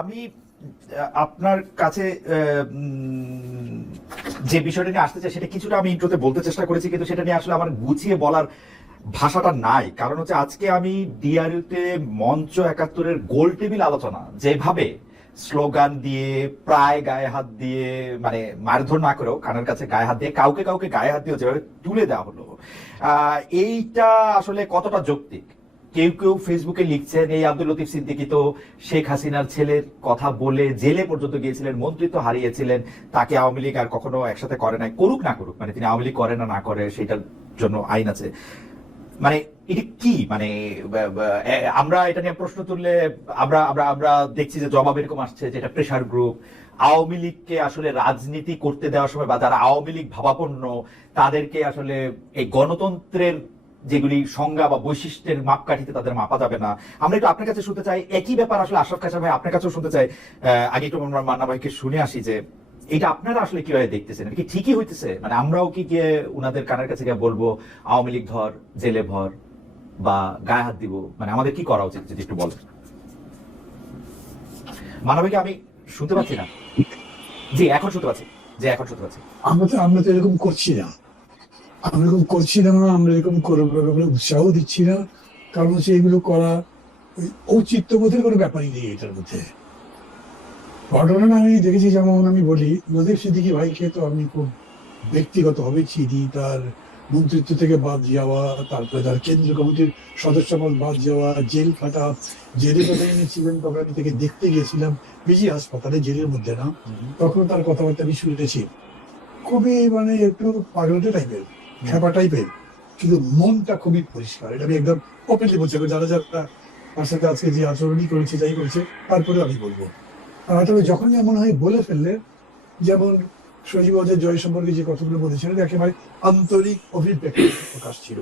আমি আপনার কাছে যে বিষয়টা নিয়ে আসতে চাই, সেটা কিছুটা আমি ইন্ট্রোতে বলতে চেষ্টা করেছি, কিন্তু সেটা নিয়ে আসলে আমার গুছিয়ে বলার ভাষাটা নাই। কারণ হচ্ছে আজকে আমি ডিআরইউতে মঞ্চ একাত্তরের গোল টেবিল আলোচনা, যেভাবে স্লোগান দিয়ে, প্রায় গায়ে হাত দিয়ে মানে মারধর না করেও কানের কাছে গায়ে হাত দিয়ে, কাউকে কাউকে গায়ে হাত দিয়ে যেভাবে তুলে দেওয়া হলো এইটা আসলে কতটা যৌক্তিক? কেউ কেউ ফেসবুকে লিখছেন, এই আব্দুল লতিফ সিদ্দিকি তো শেখ হাসিনার ছেলের কথা বলে জেলে পর্যন্ত গিয়েছিলেন, মন্ত্রিত্ব হারিয়েছিলেন, তাকে আওয়ামী লীগ আর কখনো একসাথে করে নাই, করুক না করুক মানে তিনি আওয়ামী লীগ করে না না করে সেটার জন্য আইন আছে। মানে এটা কি? মানে আমরা এটা নিয়ে প্রশ্ন তুললে আমরা আমরা আমরা দেখছি যে জবাব এরকম আসছে যে এটা প্রেশার গ্রুপ আওয়ামী লীগকে আসলে রাজনীতি করতে দেওয়ার সময় বা যারা আওয়ামী লীগ ভাবাপন্ন, তাদেরকে আসলে এই গণতন্ত্রের যেগুলি সংজ্ঞা বা বৈশিষ্ট্যের মাপকাঠিতে তাদের মাপা যাবে না। আমরা একটু আপনার কাছে শুনতে চাই, একই ব্যাপার আসলে আশরাফ কাশা ভাই আপনার কাছেও শুনতে চাই। আগে একটু আমরা মান্না ভাইকে শুনে আসি যে, এটা আপনারা আসলে কীভাবে দেখতেছেন? কি ঠিকই হইতেছে? মানে আমরাও কি গিয়ে উনাদের কানের কাছে গিয়ে বলব, আওয়ামী লীগ ধর, জেলে ভর বা গায়ে হাত দিব মানে আমাদের কি করা উচিত, যদি একটু বলেন? মানবিকে আমি শুনতে পাচ্ছি না। জি, এখন শুনতে পাচ্ছি। যে এখন শুনতে পাচ্ছি। আমরা তো আমরা তো এরকম করছি না। আমরা এরকম করছি না আমরা এরকম করব আমরা উৎসাহ দিচ্ছি না। কারণ হচ্ছে এগুলো করা ঔচিত্যবোধের কোনো ব্যাপারই নেই এটার মধ্যে। ঘটনাটা আমি দেখেছি যেমন আমি বলি নদীপ সিদ্দিকি ভাইকে তো আমি খুব ব্যক্তিগতভাবে চিনি তার মন্ত্রিত্ব থেকে বাদ যাওয়া তারপরে তার কেন্দ্রীয় কমিটির সদস্য পদ বাদ যাওয়া জেল খাটা জেলে কোথায় এনেছিলেন তখন আমি থেকে দেখতে গিয়েছিলাম বিজি হাসপাতালে জেলের মধ্যে না তখন তার কথাবার্তা আমি শুনেছি। খুবই মানে একটু পাগলাটে টাইপের খেপা টাইপের কিন্তু মনটা খুবই পরিষ্কার। এটা আমি একদম ওপেনলি বলছি যারা যারা তার সাথে আজকে যে আচরণই করেছে, যাই করেছে তারপরে আমি বলব। তবে যখনই এমন হয়, বলে ফেললে, যেমন সজীব অজয় জয় সম্পর্কে যে কথাগুলো বলেছিলেন একেবারে আন্তরিক অভিব্যক্তি প্রকাশ ছিল।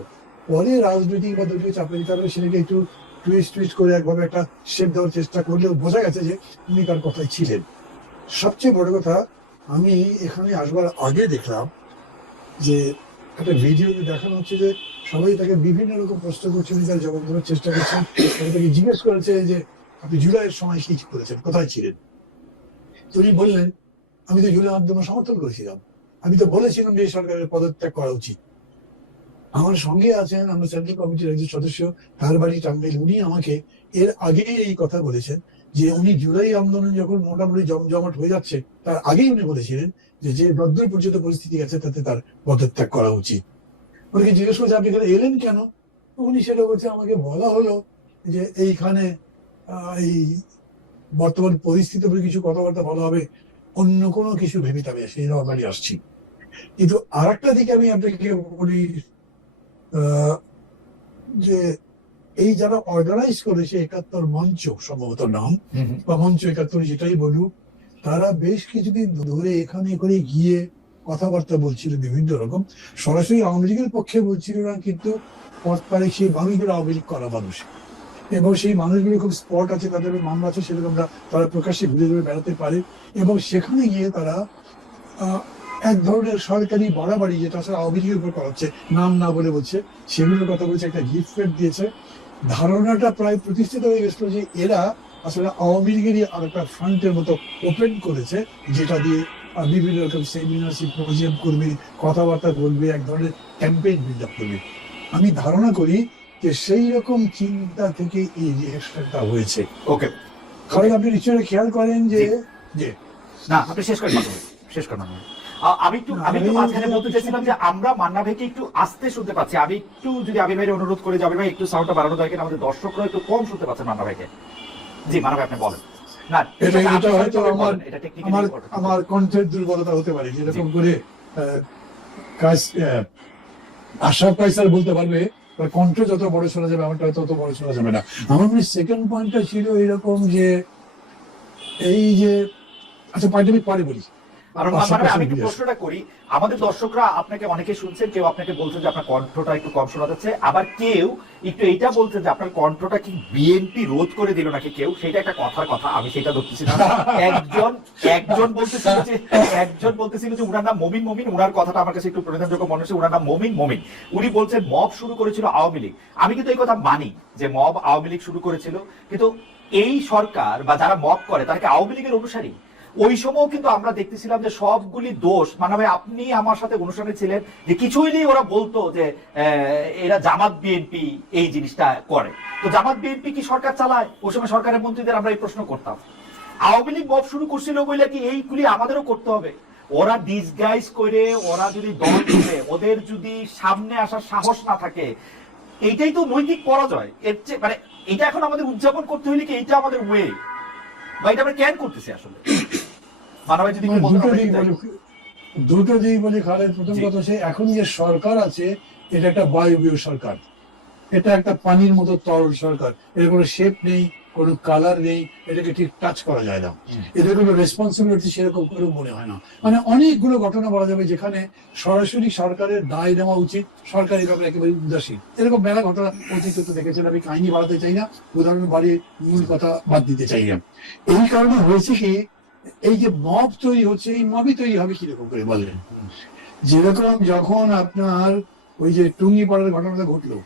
পরে রাজনৈতিক পদ্ধতি চাপে দিতে হবে, সেটাকে একটু টুইস্ট টুইস্ট করে একভাবে একটা শেপ দেওয়ার চেষ্টা করলেও বোঝা গেছে যে উনি তার কথায় ছিলেন। সবচেয়ে বড় কথা, আমি এখানে আসবার আগে দেখলাম যে একটা ভিডিওতে দেখানো হচ্ছে যে সবাই তাকে বিভিন্ন রকম প্রশ্ন করছে তার জবাব দেওয়ার চেষ্টা করছেন তাকে জিজ্ঞেস করেছে যে, আপনি জুলাইয়ের সময় কি করেছেন? কোথায় ছিলেন? তো উনি বললেন, আমি তো জুলাই আন্দোলন সমর্থন করেছিলাম। আমি তো বলেছিলাম যে সরকারের পদত্যাগ করা উচিত। আমার সঙ্গে আছেন, আমরা সেন্ট্রাল কমিটির একজন সদস্য, তার বাড়ি টাঙ্গাইল। উনি আমাকে এর আগেই এই কথা বলেছেন যে উনি জুলাই আন্দোলন যখন মোটামুটি জমজমাট হয়ে যাচ্ছে, তার আগেই উনি বলেছিলেন যে যে রদ্দুর পর্যন্ত পরিস্থিতি আছে তাতে তার পদত্যাগ করা উচিত। ওনাকে জিজ্ঞেস করছে, আপনি এখানে এলেন কেন? উনি সেটা বলছে, আমাকে বলা হলো যে, এইখানে এই বর্তমান পরিস্থিতির উপরে কিছু কথাবার্তা বলা হবে, অন্য কোনো কিছু ভেবে তবে সেই নর্মালি আসছি। কিন্তু আর একটা দিকে আমি আপনাকে বলি যে এই যারা অর্গানাইজ করেছে একাত্তর মঞ্চ সম্ভবত নাম বা মঞ্চ একাত্তর যেটাই বলুক তারা বেশ কিছুদিন ধরে এখানে করে গিয়ে কথাবার্তা বলছিল বিভিন্ন রকম। সরাসরি আওয়ামী লীগের পক্ষে বলছিল না কিন্তু পথ পারে সেই মানুষগুলো আওয়ামী লীগ করা মানুষ। এবং সেই মানুষগুলো খুব স্পট আছে তাদের মামলা আছে সেরকম তারা প্রকাশ্যে ঘুরে ঘুরে বেড়াতে পারে। এবং সেখানে গিয়ে তারা আহ, এক ধরনের সরকারি বাড়াবাড়ি যেটা আসলে আওয়ামী লীগের উপর করা হচ্ছে নাম না বলে বলছে সেগুলোর কথা বলছে একটা গিফট দিয়েছে। ধারণাটা প্রায় প্রতিষ্ঠিত হয়ে গেছিল যে এরা আসলে আওয়ামী লীগেরই আর একটা ফ্রন্টের মতো ওপেন করেছে যেটা দিয়ে বিভিন্ন রকম সেমিনার সিম্পোজিয়াম করবে কথাবার্তা বলবে এক ধরনের ক্যাম্পেইন বিল্ড আপ করবে। আমি ধারণা করি যে সেই রকম চিন্তা থেকে এই রিয়েকশনটা হয়েছে। ওকে কারণ আপনি নিশ্চয়ই খেয়াল করেন যে যে না আপনি শেষ করেন। শেষ করেন। আমি একটু আমি একটু মাঝখানে বলতে চাইছিলাম যে আমরা মান্না ভাইকে একটু আস্তে শুনতে পাচ্ছি। আমি একটু যদি আবির ভাইয়ের অনুরোধ করে যাবেন ভাই একটু সাউন্ডটা বাড়ানো দরকার আমাদের দর্শকরা একটু কম শুনতে পাচ্ছেন মান্না ভাইকে। জি মান্না ভাই আপনি বলেন। না এটা এটা হয়তো আমার বলেন, এটা technically আমার আমার কণ্ঠের দুর্বলতা হতে পারে যেরকম করে আহ, কাজ আহ, আশা পাইসার বলতে পারবে কণ্ঠ যত বড় শোনা যাবে আমারটা তত বড় শোনা যাবে না। আমার মনে সেকেন্ড পয়েন্টটা ছিল এরকম যে এই যে আচ্ছা পয়েন্ট আমি পরে বলি। আমি একটু প্রশ্নটা করি আমাদের দর্শকরা আপনাকে অনেকে শুনছেন কেউ আপনাকে বলছেন যে আপনার কণ্ঠটা একটু কম শোনা যাচ্ছে আবার কেউ একটু এইটা বলছে যে আপনার কণ্ঠটা কি বিএনপি রোধ করে দিল নাকি কেউ? সেটা একটা কথার কথা আমি সেটা ধরতেছি না। একজন একজন বলতেছিল যে একজন বলতেছিল যে উনার নাম মমিন মমিন উনার কথাটা আমার কাছে একটু প্রতিনিধিযোগ্য মনে হচ্ছে উনার নাম মমিন মমিন। উনি বলছেন মব শুরু করেছিল আওয়ামী লীগ। আমি কিন্তু এই কথা মানি যে মব আওয়ামী লীগ শুরু করেছিল কিন্তু এই সরকার বা যারা মব করে তারা কি আওয়ামী লীগের অনুসারী? ওই সময় কিন্তু আমরা দেখতেছিলাম যে সবগুলি দোষ মানে ভাই আপনি আমার সাথে অনুষ্ঠানে ছিলেন যে কিছুই নেই ওরা বলতো যে এরা জামাত বিএনপি এই জিনিসটা করে। তো জামাত বিএনপি কি সরকার চালায়? ওই সময় সরকারের মন্ত্রীদের আমরা এই প্রশ্ন করতাম। আওয়ামী লীগ মব শুরু করছিল বলে কি এইগুলি আমাদেরও করতে হবে? ওরা ডিসগাইজ করে, ওরা যদি দল করে, ওদের যদি সামনে আসার সাহস না থাকে, এইটাই তো নৈতিক পরাজয়। এর চেয়ে মানে এটা এখন আমাদের উদযাপন করতে হলে কি এইটা আমাদের ওয়ে বা এটা আমরা ক্যান করতেছি আসলে? মানবাই যদি মানে দুটো দিক বলি দুটো দিক বলি খালেদ প্রথম কথা এখন যে সরকার আছে এটা একটা বায়বীয় সরকার। এটা একটা পানির মতো তরল সরকার। এর কোনো শেপ নেই কোনো কালার নেই এটাকে ঠিক টাচ করা যায় না। এদের কোনো রেসপন্সিবিলিটি সেরকম করে মনে হয় না। মানে অনেকগুলো ঘটনা বলা যাবে যেখানে সরাসরি সরকারের দায় নেওয়া উচিত সরকার এই ব্যাপারে একেবারে উদাসীন। এরকম মেলা ঘটনা অতীত তো দেখেছেন আমি কাহিনী বাড়াতে চাই না। উদাহরণ বাড়িয়ে মূল কথা বাদ দিতে চাই। না এই কারণে হয়েছে কি এই যে মব তৈরি হচ্ছে এই মবই তৈরি হবে কীরকম করে বললেন যেরকম যখন আপনার ওই যে টুঙ্গি পাড়ার ঘটনাটা ঘটলো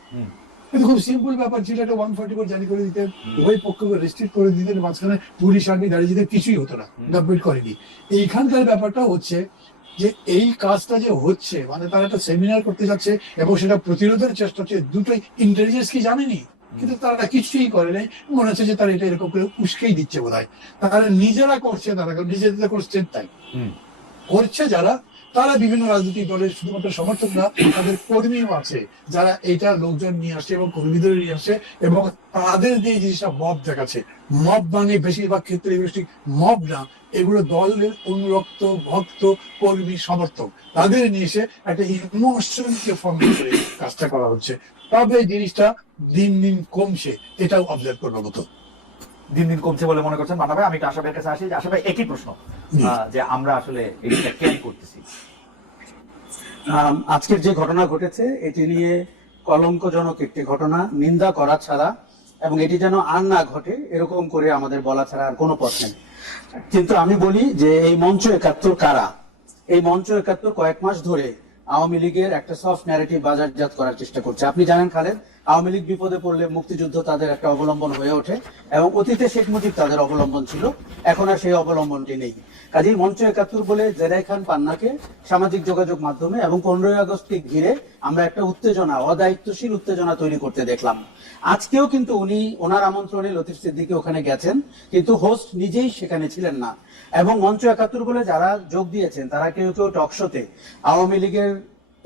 এটা খুব সিম্পল ব্যাপার ছিল একটা ওয়ান ফর্টি ফোর জারি করে দিতেন উভয় পক্ষকে রেস্ট্রিক্ট করে দিতেন মাঝখানে পুলিশ আর্মি দাঁড়িয়ে যেতে কিছুই হতো না। গভর্নমেন্ট করেনি। এইখানকার ব্যাপারটা হচ্ছে যে এই কাজটা যে হচ্ছে মানে তারা একটা সেমিনার করতে যাচ্ছে এবং সেটা প্রতিরোধের চেষ্টা হচ্ছে দুটোই ইন্টেলিজেন্স কি জানেনি? কিন্তু তারা কিছুই করে নাই। মনে হচ্ছে যে তারা এটা এরকম করে উস্কেই দিচ্ছে বোধ হয় তারা নিজেরা করছে তারা নিজেদের করছে তাই। করছে যারা তারা বিভিন্ন রাজনৈতিক দলের শুধুমাত্র সমর্থক না তাদের কর্মীও আছে যারা এইটা লোকজন নিয়ে আসে এবং কর্মীদের নিয়ে আসে এবং তাদের দিয়ে এই জিনিসটা মব দেখাচ্ছে মব মানে বেশিরভাগ ক্ষেত্রে মব না এগুলো দলের অনুরক্ত ভক্ত কর্মী সমর্থক। তাদের নিয়ে এসে একটা ইমোশনকে ফর্ম করে কাজটা করা হচ্ছে। তবে এই জিনিসটা দিন দিন কমছে এটাও অবজার্ভ করার মতো। দিন দিন কমছে বলে মনে করছেন মানা ভাই আমি আশা ভাইয়ের কাছে আসি আশা ভাই একই প্রশ্ন যে আমরা আসলে এটা কেন করতেছি। আজকের যে ঘটনা ঘটেছে এটি নিয়ে কলঙ্কজনক একটি ঘটনা নিন্দা করা ছাড়া এবং এটি যেন আর না ঘটে এরকম করে আমাদের বলা ছাড়া আর কোনো পথ নেই। কিন্তু আমি বলি যে এই মঞ্চ একাত্তর কারা? এই মঞ্চ একাত্তর কয়েক মাস ধরে আওয়ামী লীগের একটা সফট ন্যারেটিভ বাজারজাত করার চেষ্টা করছে। আপনি জানেন খালেদ আওয়ামী লীগ বিপদে পড়লে মুক্তিযুদ্ধ তাদের একটা অবলম্বন হয়ে ওঠে এবং অতীতে শেখ মুজিব তাদের অবলম্বন ছিল, এখন আর সেই অবলম্বনটি নেই। কাজেই মঞ্চ একাত্তর বলে জেরাই খান পান্নাকে সামাজিক যোগাযোগ মাধ্যমে এবং পনেরোই আগস্টকে ঘিরে আমরা একটা উত্তেজনা, অদায়িত্বশীল উত্তেজনা তৈরি করতে দেখলাম। আজকেও কিন্তু উনি ওনার আমন্ত্রণে লতিফ সিদ্দিকি ওখানে গেছেন, কিন্তু হোস্ট নিজেই সেখানে ছিলেন না। এবং মঞ্চ একাত্তর বলে যারা যোগ দিয়েছেন, তারা কেউ কেউ টকশোতে আওয়ামী লীগের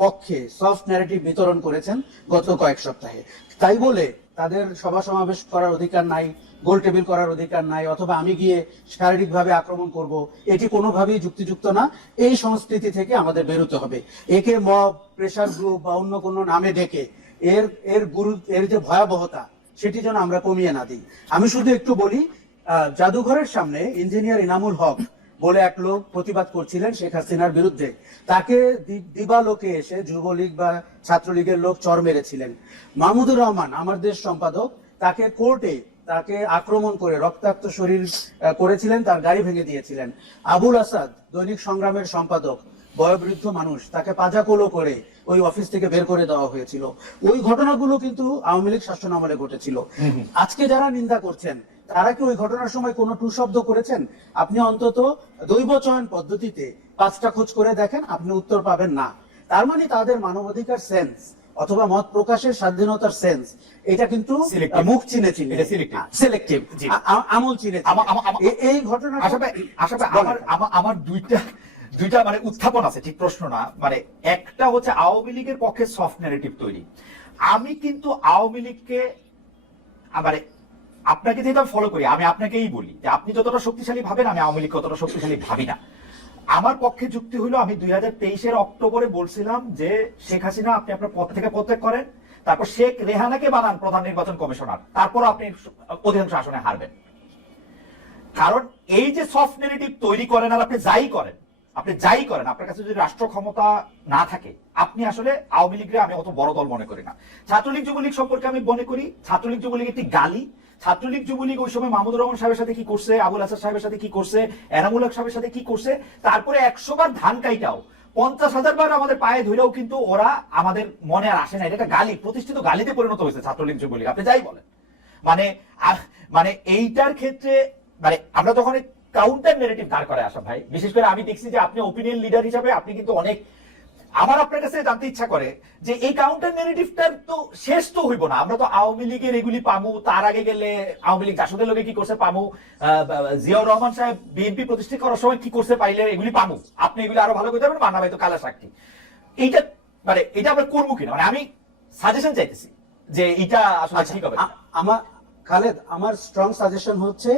পক্ষে সফট ন্যারেটিভ বিতরণ করেছেন গত কয়েক সপ্তাহে। তাই বলে তাদের সভা সমাবেশ করার অধিকার নাই গোল টেবিল করার অধিকার নাই, অথবা আমি গিয়ে শারীরিকভাবে আক্রমণ করব, এটি কোনোভাবেই যুক্তিযুক্ত না, এই সংস্কৃতি থেকে আমাদের বেরোতে হবে। একে মব প্রেশার গ্রুপ বা অন্য কোনো নামে ডেকে এর এর গুরু, এর যে ভয়াবহতা, সেটি যেন আমরা কমিয়ে না দিই। আমি শুধু একটু বলি জাদুঘরের সামনে ইঞ্জিনিয়ার ইনামুল হক বলে এক লোক প্রতিবাদ করছিলেন শেখ হাসিনার বিরুদ্ধে। তাকে দিবালোকে এসে যুবলীগ বা ছাত্রলীগের লোক চর মেরেছিলেন। মাহমুদুর রহমান আমার দেশ সম্পাদক তাকে কোর্টে তাকে আক্রমণ করে রক্তাক্ত শরীর করেছিলেন তার গাড়ি ভেঙে দিয়েছিলেন। আবুল আসাদ দৈনিক সংগ্রামের সম্পাদক বয়োবৃদ্ধ মানুষ তাকে পাজাকোলো করে ওই অফিস থেকে বের করে দেওয়া হয়েছিল। ওই ঘটনাগুলো কিন্তু আওয়ামী লীগ শাসন আমলে ঘটেছিল আজকে যারা নিন্দা করছেন তারা কি ওই ঘটনার সময় কোনো টু শব্দ করেছেন? আপনি অন্তত দৈব চয়ন পদ্ধতিতে পাঁচটা খোঁজ করে দেখেন আপনি উত্তর পাবেন না। তার মানে তাদের মানবাধিকার সেন্স অথবা মত প্রকাশের স্বাধীনতার সেন্স এটা কিন্তু মুখ চিনে চিনে। সিলেক্টিভ আমল চিনে এই ঘটনা আমার দুইটা দুইটা মানে উত্থাপন আছে ঠিক প্রশ্ন না। মানে একটা হচ্ছে আওয়ামী লীগের পক্ষে সফট ন্যারেটিভ তৈরি। আমি কিন্তু আওয়ামী লীগকে মানে আপনাকে যেটা ফলো করি, আমি আপনাকেই বলি যে আপনি যতটা শক্তিশালী ভাবেন, আমি আওয়ামী লীগ ততটা শক্তিশালী ভাবি না। আমার পক্ষে যুক্তি হলো, আমি দুই হাজার তেইশের অক্টোবরে বলছিলাম যে শেখ হাসিনা, আপনি আপনার পদ থেকে পদত্যাগ করেন, তারপর শেখ রেহানাকে বানান প্রধান নির্বাচন কমিশনার, তারপর আপনি অধিকাংশ আসনে হারবেন। কারণ এই যে সফট নেগেটিভ তৈরি করেন আর আপনি যাই করেন, আপনি যাই করেন, আপনার কাছে যদি রাষ্ট্র ক্ষমতা না থাকে, আপনি আসলে আওয়ামী লীগরে আমি অত বড় দল মনে করি না। ছাত্রলীগ, যুবলীগ সম্পর্কে আমি মনে করি, ছাত্রলীগ, যুবলীগ একটি গালি ছাত্রলীগ যুবলীগ ওই সময় মাহমুদুর রহমান সাহেবের সাথে কি করছে, আবুল হাসান সাহেবের সাথে কি করছে, এনামুল হক সাহেবের সাথে কি করছে, তারপরে একশো বার ধান কাইটাও, পঞ্চাশ হাজার বার আমাদের পায়ে ধরেও কিন্তু ওরা আমাদের মনে আর আসে না। এটা একটা গালি, প্রতিষ্ঠিত গালিতে পরিণত হয়েছে ছাত্রলীগ যুবলীগ, আপনি যাই বলেন। মানে মানে এইটার ক্ষেত্রে মানে আমরা তখন কাউন্টার নেগেটিভ দাঁড় করে আসা ভাই, বিশেষ করে আমি দেখছি যে আপনি ওপিনিয়ন লিডার হিসাবে আপনি কিন্তু অনেক আমার আপনার কাছে জানতে ইচ্ছা করে যে এই কাউন্টার নেগেটিভটার তো শেষ তো হইব না। আমরা তো আওয়ামী লীগের এগুলি পামু তার আগে গেলে আওয়ামী লীগ জাসদের লোকে কি করছে পামু? জিয়াউর রহমান সাহেব বিএনপি প্রতিষ্ঠা করার সময় কি করছে পাইলে এগুলি পামু? আপনি এগুলি আরও ভালো করতে পারবেন মান্না ভাই তো কালা সাক্ষী। এইটা মানে এটা আমরা করব কিনা? মানে আমি সাজেশন চাইতেছি যে এটা আসলে আচ্ছা ঠিক হবে আমার খালেদ আমার স্ট্রং সাজেশন হচ্ছে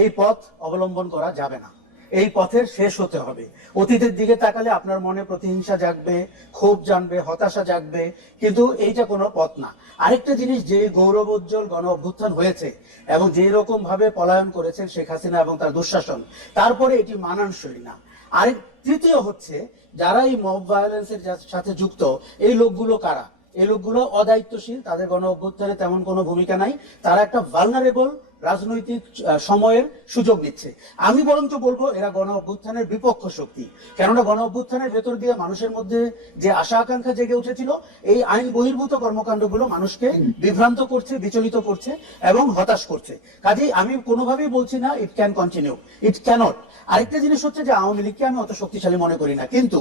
এই পথ অবলম্বন করা যাবে না। এই পথের শেষ হতে হবে। অতীতের দিকে তাকালে আপনার মনে প্রতিহিংসা জাগবে, ক্ষোভ জানবে, হতাশা জাগবে, কিন্তু এইটা কোনো পথ না। আরেকটা জিনিস যে গৌরবোজ্জ্বল গণ অভ্যুত্থান হয়েছে এবং যে রকম ভাবে পলায়ন করেছেন শেখ হাসিনা এবং তার দুঃশাসন, তারপরে এটি মানানসই না। আরেক তৃতীয় হচ্ছে, যারা এই মব ভায়োলেন্সের সাথে যুক্ত, এই লোকগুলো কারা? এই লোকগুলো অদায়িত্বশীল, তাদের গণ অভ্যুত্থানে তেমন কোনো ভূমিকা নাই। তারা একটা ভালনারেবল রাজনৈতিক সময়ের সুযোগ নিচ্ছে। আমি বরঞ্চ বলব, এরা গণ অভ্যুত্থানের বিপক্ষ শক্তি। কেননা গণ অভ্যুত্থানের ভেতর দিয়ে মানুষের মধ্যে যে আশা আকাঙ্ক্ষা জেগে উঠেছিল, এই আইন বহির্ভূত কর্মকাণ্ডগুলো মানুষকে বিভ্রান্ত করছে, বিচলিত করছে এবং হতাশ করছে। কাজেই আমি কোনোভাবেই বলছি না it can continue it can't আরেকটা জিনিস হচ্ছে যে আওয়ামী লীগকে আমি অত শক্তিশালী মনে করি না। কিন্তু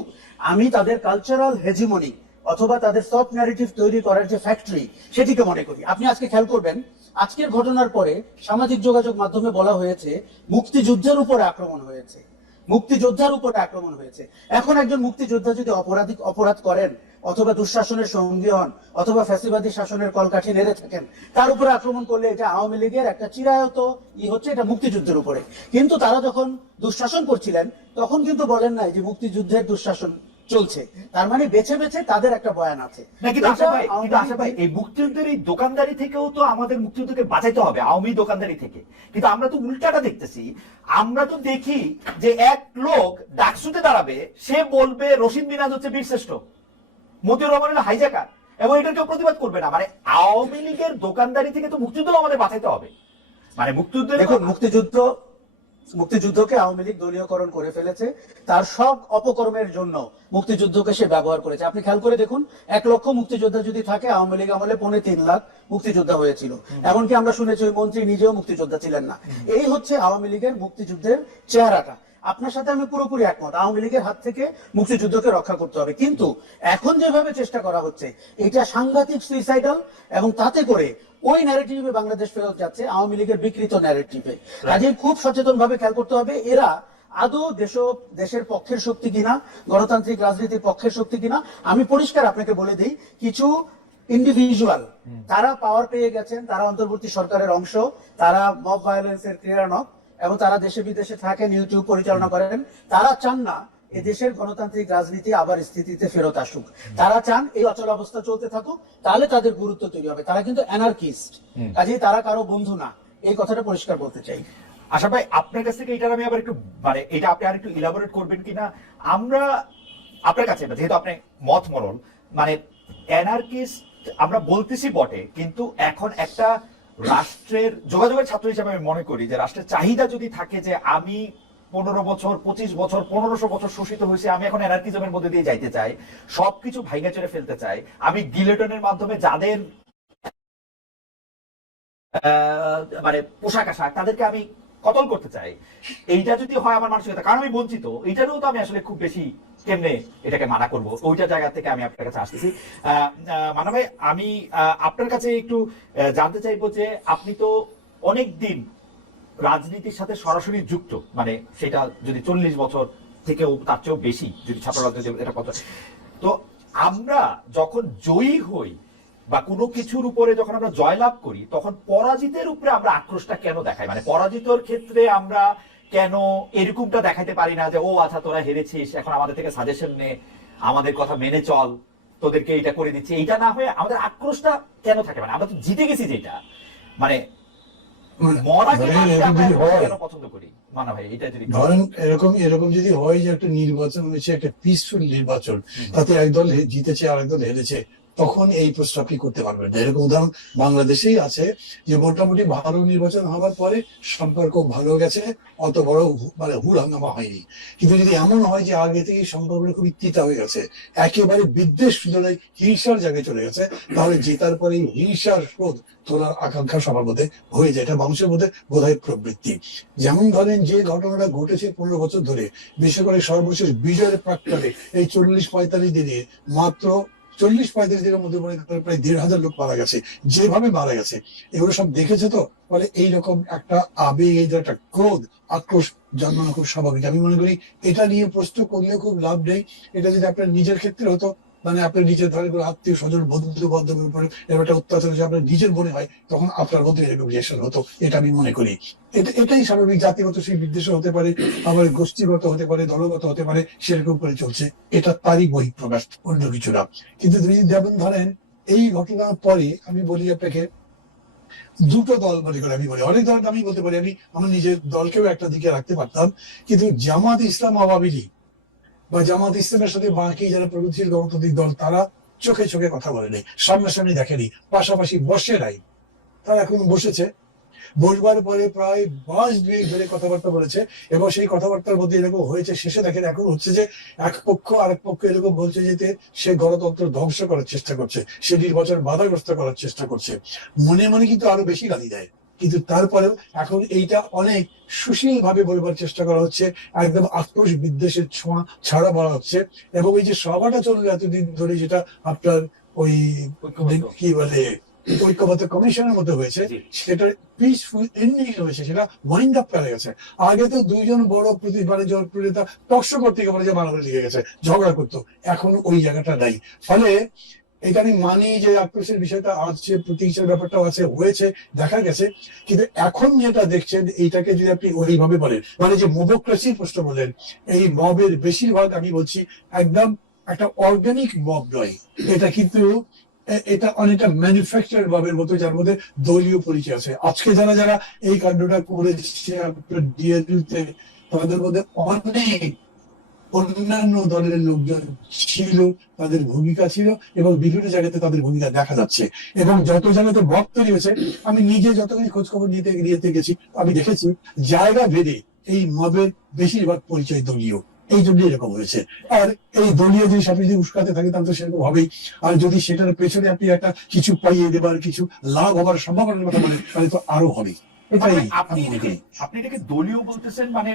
আমি তাদের কালচারাল হেজিমনি অথবা তাদের সফট ন্যারেটিভ তৈরি করার যে ফ্যাক্টরি সেটিকে মনে করি। আপনি আজকে খেয়াল করবেন, আজকের ঘটনার পরে সামাজিক যোগাযোগ মাধ্যমে বলা হয়েছে, মুক্তিযুদ্ধের উপরে আক্রমণ হয়েছে। মুক্তিযোদ্ধার উপরে আক্রমণ হয়েছে। এখন একজন মুক্তিযোদ্ধা যদি অপরাধী, অপরাধ করেন, অথবা দুঃশাসনের সঙ্গী হন, অথবা ফ্যাসিবাদী শাসনের কলকাঠি নেড়ে থাকেন, তার উপরে আক্রমণ করলে এটা আওয়ামী লীগের একটা চিরায়ত ই হচ্ছে এটা মুক্তিযুদ্ধের উপরে। কিন্তু তারা যখন দুঃশাসন করছিলেন, তখন কিন্তু বলেন নাই যে মুক্তিযুদ্ধের দুঃশাসন চলছে। তার মানে বেছে বেছে তাদের একটা বয়ান আছে। না কিন্তু আশা ভাই কিন্তু আশা ভাই এই মুক্তিযুদ্ধের এই দোকানদারি থেকেও তো আমাদের মুক্তিযুদ্ধকে বাঁচাইতে হবে আওয়ামী দোকানদারি থেকে। কিন্তু আমরা তো উল্টাটা দেখতেছি। আমরা তো দেখি যে এক লোক ডাকসুতে দাঁড়াবে সে বলবে রশিদ মিনাজ হচ্ছে বীরশ্রেষ্ঠ মতিউর রহমান হলো হাইজাকার এবং এটার কেউ প্রতিবাদ করবে না। মানে আওয়ামী লীগের দোকানদারি থেকে তো মুক্তিযুদ্ধ আমাদের বাঁচাইতে হবে। মানে মুক্তিযুদ্ধ দেখুন মুক্তিযুদ্ধ মুক্তিযুদ্ধকে আওয়ামী লীগ দলীয়করণ করে ফেলেছে। তার সব অপকর্মের জন্য মুক্তিযুদ্ধকে সে ব্যবহার করেছে। আপনি খেয়াল করে দেখুন, এক লক্ষ মুক্তিযোদ্ধা যদি থাকে, আওয়ামী লীগ আমলে পৌনে তিন লাখ মুক্তিযোদ্ধা হয়েছিল। এমনকি আমরা শুনেছি ওই মন্ত্রী নিজেও মুক্তিযোদ্ধা ছিলেন না। এই হচ্ছে আওয়ামী লীগের মুক্তিযুদ্ধের চেহারাটা। আপনার সাথে আমি পুরোপুরি একমত। আওয়ামী লীগের হাত থেকে মুক্তিযুদ্ধকে রক্ষা করতে হবে। কিন্তু এখন যেভাবে চেষ্টা করা হচ্ছে এটা সাংঘাতিক সুইসাইডাল এবং তাতে করে ওই ন্যারেটিভে বাংলাদেশ ফেরত যাচ্ছে আওয়ামী লীগের বিকৃত ন্যারেটিভে কাজে খুব সচেতন ভাবে খেয়াল করতে হবে এরা আদৌ দেশ দেশের পক্ষের শক্তি কিনা গণতান্ত্রিক রাজনীতির পক্ষের শক্তি কিনা আমি পরিষ্কার আপনাকে বলে দিই কিছু ইন্ডিভিজুয়াল তারা পাওয়ার পেয়ে গেছেন তারা অন্তর্বর্তী সরকারের অংশ তারা মব ভায়োলেন্সের ক্রীড়ানক এবং তারা দেশে বিদেশে থাকেন ইউটিউব পরিচালনা করেন তারা চান না এ দেশের গণতান্ত্রিক রাজনীতি আবার স্থিতিতে ফেরত আসুক। তারা চান এই অচল অবস্থা চলতে থাকুক তাহলে তাদের গুরুত্ব তৈরি হবে। তারা কিন্তু অ্যানার্কিস্ট কাজেই তারা কারও বন্ধু না। এই কথাটা পরিষ্কার বলতে চাই। আশা ভাই আপনার কাছ থেকে এটার আমি আবার একটু মানে এটা আপনি আর একটু ইলাবোরেট করবেন কিনা? আমরা আপনার কাছে যেহেতু আপনি মত মরণ মানে অ্যানার্কিস্ট আমরা বলতেছি বটে কিন্তু এখন একটা রাষ্ট্রের যোগাযোগের ছাত্র হিসেবে আমি মনে করি যে রাষ্ট্রের চাহিদা যদি থাকে যে আমি পনেরো বছর, পঁচিশ বছর, পনেরোশো বছর শোষিত হয়েছে, আমি এখন অ্যানার্কিজমের মধ্যে দিয়ে যাইতে চাই, সবকিছু ভাইগা চড়ে ফেলতে চাই, আমি গিলেটনের মাধ্যমে যাদের মানে পোশাক আশাক তাদেরকে আমি কতল করতে চাই, এইটা যদি হয় আমার মানসিকতা, কারণ আমি বঞ্চিত, এইটারও তো আমি আসলে খুব বেশি কেমনে এটাকে মানা করব? ওইটা জায়গা থেকে আমি আপনার কাছে আসতেছি। মানা ভাই আমি আপনার কাছে একটু জানতে চাইব যে আপনি তো অনেক দিন রাজনীতির সাথে সরাসরি যুক্ত মানে সেটা যদি চল্লিশ বছর থেকেও তার চেয়েও বেশি, যদি ছাত্র রাজনীতি এটা কত তো আমরা যখন জয়ী হই বা কোনো কিছুর উপরে যখন আমরা জয়লাভ করি, তখন পরাজিতের উপরে আমরা আক্রোশটা কেন দেখাই? মানে পরাজিতর ক্ষেত্রে আমরা কেন এরকমটা দেখাতে পারি না যে ও আচ্ছা তোরা হেরেছিস এখন আমাদের থেকে সাজেশন নে আমাদের কথা মেনে চল তোদেরকে এটা করে দিচ্ছি। এইটা না হয়ে আমাদের আক্রোশটা কেন থাকে? মানে আমরা তো জিতে গেছি যেটা। মানে ধরেন এরকম হয় মানা এরকম যদি হয় যে একটা নির্বাচন হয়েছে একটা পিসফুল নির্বাচন তাতে একদল জিতেছে আর একদল হেরেছে তখন এই প্রস্তাবটি করতে পারবেন এরকম উদাহরণ বাংলাদেশেই আছে যে মোটামুটি ভালো নির্বাচন হওয়ার পরে সম্পর্ক ভালো গেছে, অত বড় মানে হুল হাঙ্গামা হয়নি। কিন্তু যদি এমন হয় যে আগে থেকেই সম্পর্কটা খুবই তিতা হয়ে গেছে, একেবারে বিদ্বেষ সুতরাং হিংসার জায়গায় চলে গেছে, তাহলে জেতার পরে হিংসার শোধ তোলার আকাঙ্ক্ষা সবার মধ্যে হয়ে যায়। এটা মানুষের মধ্যে বোধহয় প্রবৃত্তি। যেমন ধরেন যে ঘটনাটা ঘটেছে পনেরো বছর ধরে, বিশেষ করে সর্বশেষ বিজয়ের প্রাক্কালে, এই চল্লিশ পঁয়তাল্লিশ দিনে মাত্র চল্লিশ পঁয়ত্রিশ দিনের মধ্যে মনে করেন প্রায় দেড় হাজার লোক মারা গেছে, যেভাবে মারা গেছে। এগুলো সব দেখেছে তো? ফলে এইরকম একটা আবেগ, এই একটা ক্রোধ, আক্রোশ জন্মানো খুব স্বাভাবিক। আমি মনে করি এটা নিয়ে প্রশ্ন করলে খুব লাভ নেই। এটা যদি আপনার নিজের ক্ষেত্রে হতো মানে আপনি নিজের ধরেন আত্মীয় স্বজন, বন্ধু বান্ধবের উপরে এরকম অত্যাচার যদি আপনার নিজের মনে হয় তখন আপনার মধ্যে এরকম রিয়েকশন হতো। এটা আমি মনে করি। এটা এটাই স্বাভাবিক জাতিগত সেই বিদ্বেষ হতে পারে, আবার গোষ্ঠীগত হতে পারে, দলগত হতে পারে, সেরকম করে চলছে। এটা তারই বহিঃপ্রকাশ, অন্য কিছু না। কিন্তু তুমি যেমন ধরেন, এই ঘটনার পরে আমি বলি আপনাকে, দুটো দল মনে করে আমি বলি। অনেক দল আমি বলতে পারি, আমি আমার নিজের দলকেও একটা দিকে রাখতে পারতাম। কিন্তু জামাত ইসলাম আওয়ামী লীগ বা জামাত ইসলামের সাথে বাকি যারা প্রগতিশীল গণতান্ত্রিক দল, তারা চোখে চোখে কথা বলে বলেনি সামনাসামনি দেখেনি, পাশাপাশি বসে নাই। তারা এখন বসেছে। বসবার পরে প্রায় মাস দুয়েক ধরে কথাবার্তা বলেছে এবং সেই কথাবার্তার মধ্যে এরকম হয়েছে, শেষে দেখেন এখন হচ্ছে যে এক পক্ষ আরেক পক্ষ এরকম বলছে যেতে সে গণতন্ত্র ধ্বংস করার চেষ্টা করছে, সে নির্বাচন বাধাগ্রস্ত করার চেষ্টা করছে। মনে মনে কিন্তু আরও বেশি গালি দেয়। কিন্তু তারপরেও এখন এইটা অনেক সুশীল ভাবে বলবার চেষ্টা করা হচ্ছে। একদম আক্রোশ বিদ্বেষের ছোঁয়া ছাড়া বলা হচ্ছে। এবং এই যে সভাটা চলল এতদিন ধরে যেটা আপনার ওই কি বলে ঐক্যবদ্ধ কমিশনের মধ্যে হয়েছে সেটা পিসফুল এন্ডিং হয়েছে সেটা ওয়াইন্ড আপ করে গেছে। আগে তো দুইজন বড় প্রতিবারে জনপ্রিয়তা টকশো করতে গিয়ে বলে যে মারামারি লেগে গেছে ঝগড়া করতো এখন ওই জায়গাটা নাই। ফলে এখানে মানি যে আক্রোশের বিষয়টা আছে প্রতিহিংসার ব্যাপারটাও আছে, হয়েছে, দেখা গেছে। কিন্তু এখন যেটা দেখছেন, এইটাকে যদি আপনি ওইভাবে বলেন মানে যে মোবোক্রেসির প্রশ্ন বলেন এই মবের বেশিরভাগ আমি বলছি একদম একটা অর্গানিক মব নয়। এটা কিন্তু এটা অনেকটা ম্যানুফ্যাকচার মবের মতো, যার মধ্যে দলীয় পরিচয় আছে। আজকে যারা যারা এই কাণ্ডটা করেছে, আপনার ডিএনইউতে তাদের মধ্যে অনেক অন্যান্য দলের লোকজন ছিল তাদের ভূমিকা ছিল এবং বিভিন্ন জায়গাতে তাদের ভূমিকা দেখা যাচ্ছে। এবং যত জায়গাতে মত তৈরি হয়েছে আমি নিজে যতখানি খোঁজ খবর নিতে নিতে গেছি আমি দেখেছি জায়গা ভেদে এই মবের বেশিরভাগ পরিচয় দলীয়। এই জন্য এরকম হয়েছে। আর এই দলীয় জিনিস আপনি যদি উস্কাতে থাকে তাহলে তো সেরকম হবেই। আর যদি সেটার পেছনে আপনি একটা কিছু পাইয়ে দেবার কিছু লাভ হবার সম্ভাবনার কথা বলেন তাহলে তো আরও হবে এটাই আপনি এটাকে দলীয় বলতেছেন মানে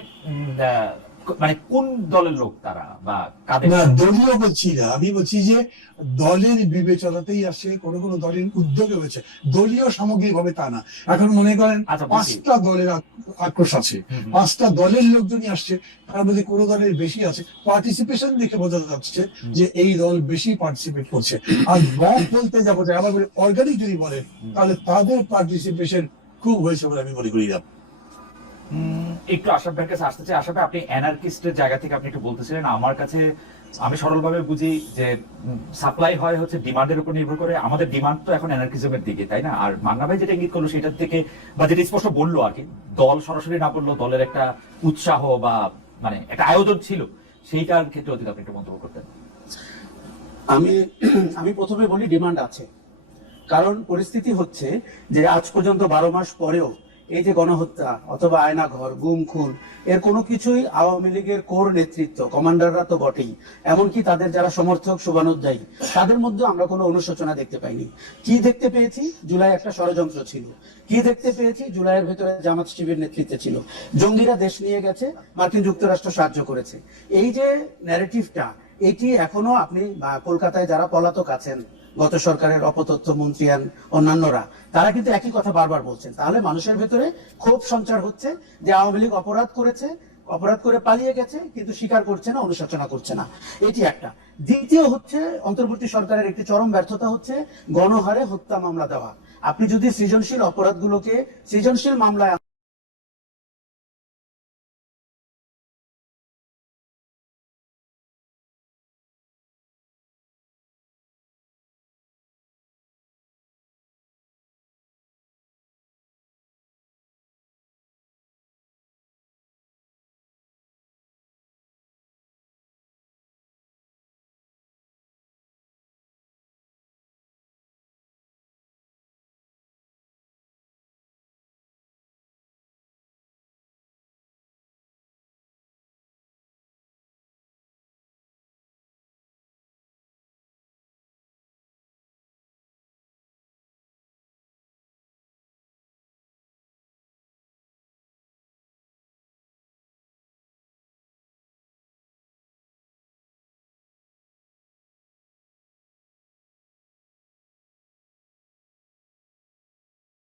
মানে কোন দলের লোক তারা বা কাদের না দলীয় বলছি না আমি বলছি যে দলের বিবেচনাতেই আসে কোনো কোনো দলের উদ্যোগে হয়েছে। দলীয় সামগ্রিক ভাবে তা না। এখন মনে করেন আচ্ছা, পাঁচটা দলের আক্রোশ আছে। পাঁচটা দলের লোকজনই আসছে তার মধ্যে কোনো দলের বেশি আছে। পার্টিসিপেশন দেখে বোঝা যাচ্ছে যে এই দল বেশি পার্টিসিপেট করছে। আর মত বলতে যাব যে আমার অর্গানিক যদি বলেন তাহলে তাদের পার্টিসিপেশন খুব হয়েছে বলে আমি মনে করি না। একটু আশাফ ভাইয়ের কাছে আসতে চাই। আশাফ আপনি অ্যানার্কিস্টের জায়গা থেকে আপনি একটু বলতেছিলেন। আমার কাছে আমি সরলভাবে বুঝি যে সাপ্লাই হয় হচ্ছে ডিমান্ডের উপর নির্ভর করে। আমাদের ডিমান্ড তো এখন অ্যানার্কিজমের দিকে, তাই না? আর মান্না ভাই যেটা ইঙ্গিত করল সেটার থেকে, বা যেটা স্পষ্ট বলল আর কি, দল সরাসরি না বলল দলের একটা উৎসাহ বা মানে একটা আয়োজন ছিল, সেইটার ক্ষেত্রে যদি আপনি একটু মন্তব্য করতেন। আমি আমি প্রথমে বলি ডিমান্ড আছে। কারণ পরিস্থিতি হচ্ছে যে, আজ পর্যন্ত বারো মাস পরেও এই যে গণহত্যা অথবা আয়নাঘর গুম, খুন, এর কোনো কিছুই আওয়ামী লীগের কোর নেতৃত্ব, কমান্ডাররা তো বটেই। এমনকি তাদের যারা সমর্থক, শুভানুধ্যায়ী, তাদের মধ্যে আমরা কোনো অনুশোচনা দেখতে পাইনি। কি দেখতে পেয়েছি? জুলাই একটা ষড়যন্ত্র ছিল। কি দেখতে পেয়েছি? জুলাইয়ের ভেতরে জামাত শিবির নেতৃত্বে ছিল। জঙ্গিরা দেশ নিয়ে গেছে, মার্কিন যুক্তরাষ্ট্র সাহায্য করেছে। এই যে ন্যারেটিভটা এটি এখনও আপনি কলকাতায় যারা পলাতক আছেন, গত সরকারের অপতথ্য মন্ত্রিয়ান অন্যান্যরা তারা কিন্তু একই কথা বারবার বলছেন। তাহলে মানুষের ভেতরে ক্ষোভ সঞ্চার হচ্ছে যে আওয়ামী লীগ অপরাধ করেছে, অপরাধ করে পালিয়ে গেছে, কিন্তু স্বীকার করছে না, অনুশোচনা করছে না। এটি একটা। দ্বিতীয় হচ্ছে, অন্তর্বর্তী সরকারের একটি চরম ব্যর্থতা হচ্ছে গণহারে হত্যা মামলা দেওয়া। আপনি যদি সৃজনশীল অপরাধগুলোকে সৃজনশীল মামলায়